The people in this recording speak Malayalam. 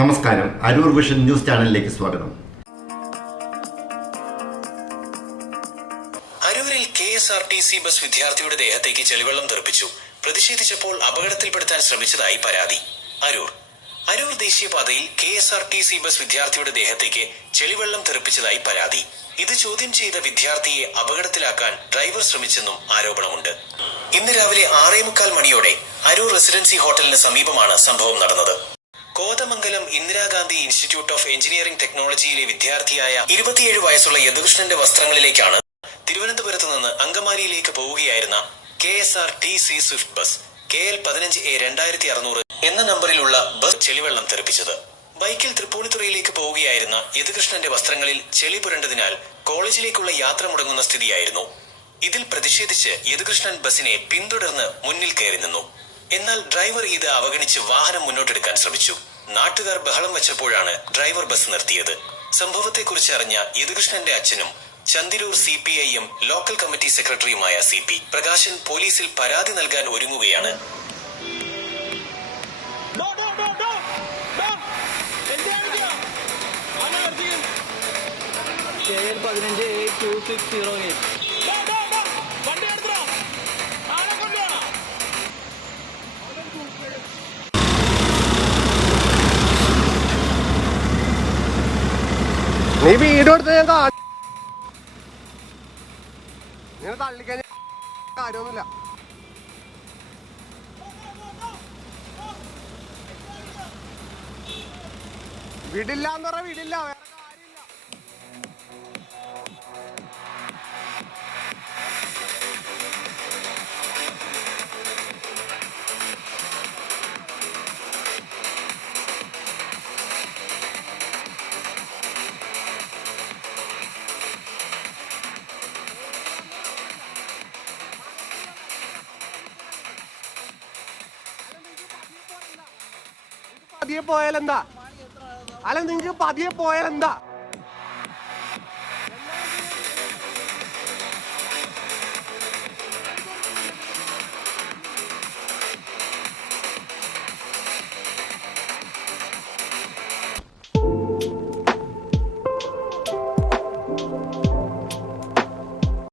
നമസ്കാരം, അരൂർ വിഷൻ ന്യൂസ് ചാനലിലേക്ക് സ്വാഗതം. അരൂരിൽ KSRTC ബസ് വിദ്യാർത്ഥിയുടെ ദേഹത്തേക്ക് ചെളിവെള്ളം തെറിപ്പിച്ചു. പ്രതിഷേധിച്ചപ്പോൾ അപകടത്തിൽപ്പെടുത്താൻ ശ്രമിച്ചതായി പരാതി. അരൂർ ദേശീയപാതയിൽ KSRTC ബസ് വിദ്യാർത്ഥിയുടെ ദേഹത്തേക്ക് ചെളിവെള്ളം തെറിപ്പിച്ചതായി പരാതി. ഇത് ചോദ്യം ചെയ്ത വിദ്യാർത്ഥിയെ അപകടത്തിലാക്കാൻ ഡ്രൈവർ ശ്രമിച്ചെന്നും ആരോപണമുണ്ട്. ഇന്ന് രാവിലെ 6:45 മണിയോടെ അരൂർ റെസിഡൻസി ഹോട്ടലിന് സമീപമാണ് സംഭവം നടന്നത്. Kothamangalam Indira Gandhi institute of engineering ടെക്നോളജിയിലെ വിദ്യാർത്ഥിയായ 27 വയസ്സുള്ള യദുകൃഷ്ണന്റെ വസ്ത്രങ്ങളിലേക്കാണ് തിരുവനന്തപുരത്ത് നിന്ന് അങ്കമാലിയിലേക്ക് പോവുകയായിരുന്ന KSRTC സ്വിഫ്റ്റ് ബസ് KL15A2600 എന്ന നമ്പറിലുള്ള ബസ് ചെളിവെള്ളം തെറിപ്പിച്ചത്. ബൈക്കിൽ തൃപ്പൂണിത്തുറയിലേക്ക് പോവുകയായിരുന്ന യദുകൃഷ്ണന്റെ വസ്ത്രങ്ങളിൽ ചെളി പുരണ്ടതിനാൽ കോളേജിലേക്കുള്ള യാത്ര മുടങ്ങുന്ന സ്ഥിതിയായിരുന്നു. ഇതിൽ പ്രതിഷേധിച്ച് യദുകൃഷ്ണൻ ബസിനെ പിന്തുടർന്ന് മുന്നിൽ കയറി നിന്നു. എന്നാൽ ഡ്രൈവർ ഇത് അവഗണിച്ച് വാഹനം മുന്നോട്ടെടുക്കാൻ ശ്രമിച്ചു. നാട്ടുകാർ ബഹളം വെച്ചപ്പോഴാണ് ഡ്രൈവർ ബസ് നിർത്തിയത്. സംഭവത്തെക്കുറിച്ച് അറിഞ്ഞ യദുകൃഷ്ണന്റെ അച്ഛനും ചന്ദിരൂർ CPIM ലോക്കൽ കമ്മിറ്റി സെക്രട്ടറിയുമായ CP പ്രകാശൻ പോലീസിൽ പരാതി നൽകാൻ ഒരുങ്ങുകയാണ്. നീ വീഡിയോ എടുത്ത് ഞാൻ ഇങ്ങനെ തള്ളിക്കാൻ കാര്യമൊന്നുമില്ല. വിടില്ല എന്ന് പറഞ്ഞാൽ വിടില്ല, വേറെ കാര്യമില്ല. പതിയെ പോയാലെന്താ? അല്ല, നിങ്ങക്ക് പതിയെ പോയാലെന്താ?